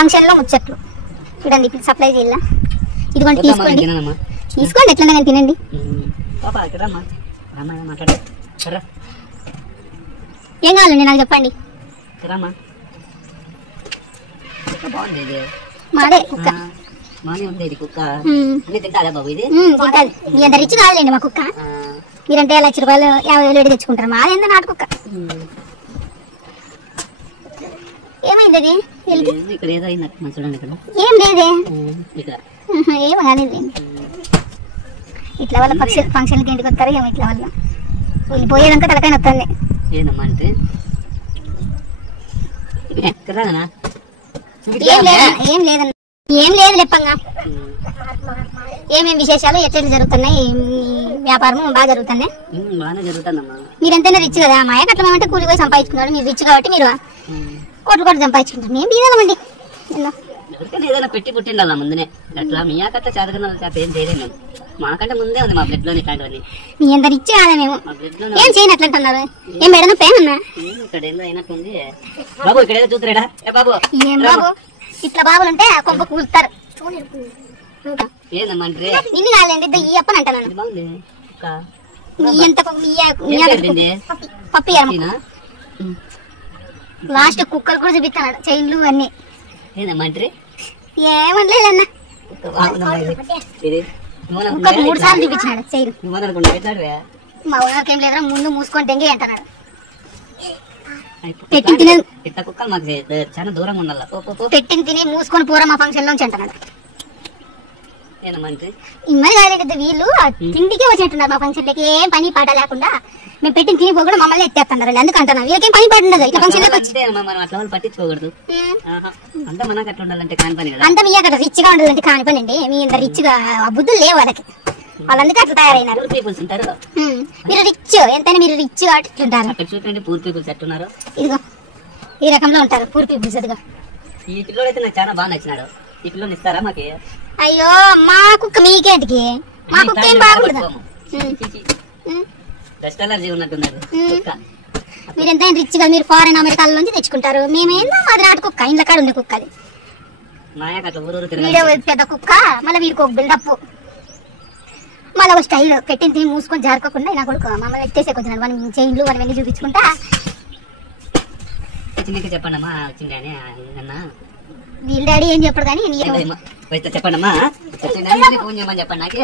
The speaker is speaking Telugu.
ఫంక్షన్ లో ముచ్చట్లు చూడండి. ఇప్పుడు సప్లై చేయాల. ఇదిగోండి తీసుకోండి, తీసుకోండి, ఎట్లా కానీ తినండి. ఏం కావాలండి నాకు చెప్పండి. మాదే కుక్క. మీ అంత రిచ్ కావాలండి మా కుక్క. మీరంటే ₹1,00,000 ₹50,000 తెచ్చుకుంటారు. మాది ఎంత నాటు కుక్క. ఏమైంది అది? ఏం లేదే, ఏం కాలేదు. ఇట్లా వాళ్ళ ఫంక్షన్కి ఇంటికి వస్తారు ఏమో. ఇట్లా వాళ్ళ వీళ్ళు పోయేదాకా తలకాయ వస్తుంది. ఏం లేదన్న, ఏం లేదు చెప్పంగా. ఏమేమి విశేషాలు ఎట్లా జరుగుతున్నాయి? వ్యాపారం బాగా జరుగుతున్నాయి. మీరంతైనా రిచ్ కదా. మా అయ్యకి అట్లా మేమంటే కూలి పోయి సంపాదించుకున్నాడు. మీరు రిచ్ కాబట్టి మీరు కోట్లు సంపాదించుకుంటారు. మేము బీదామండి. ఏదైనా పెట్టి పుట్టిండాల ముందునే. అట్లా మీ అట్లా చదవగల ఏం చేయలేము. మాకంటే ముందే ఉంది మా బ్లడ్ లోని ఇట్లాంటివన్నీ. మీ ఎంత రిచ్ కాదా మేము. ఏం చేయను అట్లా అంటున్నారు. ఏం మేడం పేమన్నా ఇక్కడ ఏదో అయినట్టుంది. బాబు ఇక్కడ ఏదో చూతురాడా? బాబు ఏం బాబు, ఇట్లా బాబులు ఉంటే కొంప కూలుతారు. ఏందమ్మంటే నిన్ను కాలేండి ఈ అప్పని అంటాను. పప్పి లాస్ట్ కుక్కలు కూడా చూపిస్తున్నాడు, చైన్లు అన్ని. ఏమంటారు? ఏమనలేదన్న, 3 సార్లు చూపించినాడు చైన్. మా ఓనర్కి ఏం లేదురా, ముందు మూసుకొని తెంగి అంటున్నాడు. పెట్టిన తినే చాలా దూరంగా ఉండాలి. పెట్టిన తిని మూసుకొని పోరా మా ఫంక్షన్ లోంచి అంటున్నాడు. ఏమంటే ఇమ్మని కాలేదు, వీళ్ళు తిండికే వచ్చినట్టున్నారు మా ఫంక్షన్ లకి. ఏం పని పాట లేకుండా మేము పెట్టిన తిని పోకుండా మమ్మల్ని ఎత్తేస్తున్నారు. ఎందుకు అంటున్నాం? వీళ్ళకేం పని పాట ఉండదు. ఇట్లా ఫంక్షన్ పట్టించుకోకూడదు. అంతా మనకు అట్లా ఉండాలంటే కాని పని కదా. అంతా మీ అక్కడ రిచ్ గా ఉండాలంటే కాని పని అండి. మీ ఇంత రిచ్ గా బుద్ధులు లేవు వాళ్ళకి. వాళ్ళందుకే అట్లా తయారైనారు. పీపుల్స్ ఉంటారు. మీరు రిచ్, ఎంతైనా మీరు రిచ్ కాబట్టి ఉంటారు. చూడండి పూర్ పీపుల్స్ ఎట్టున్నారు. ఇదిగో ఈ రకంలో ఉంటారు పూర్ పీపుల్స్. ఇదిగో ఈ పిల్లోడు అయితే నాకు చాలా బాగా నచ్చినాడు. ఈ పిల్లోని ఇస్తారా మాకి? అయ్యో మా కుక్క మీకేంటికి? మా కుక్క ఏం బాగుండదు. డస్ట్ అలర్జీ ఉన్నట్టున్నారు. మీరు ఎంతైనా రిచ్ గా మీరు ఫారెన్ అమెరికాల నుంచి తెచ్చుకుంటారు. మేమేందో మాది నాటు కుక్క, ఇంట్లో కాడ ఉండే కుక్క. అది వీడియో పెద్ద కుక్క, మళ్ళీ వీడికి ఒక బిల్డప్, మళ్ళీ ఒక స్టైల్. పెట్టిన తిని మూసుకొని జారుకోకుండా నా కొడుకు మమ్మల్ని ఎత్తేసే కొంచెం మనం చైన్లు మనం వెళ్ళి చూపించుకుంటా. చెప్పండి అమ్మా వచ్చింది అని అన్న. వీళ్ళ డాడీ ఏం చెప్పడు కానీ చెప్పండి అమ్మా. ఫోన్ చేయమని చెప్పండి. నాకే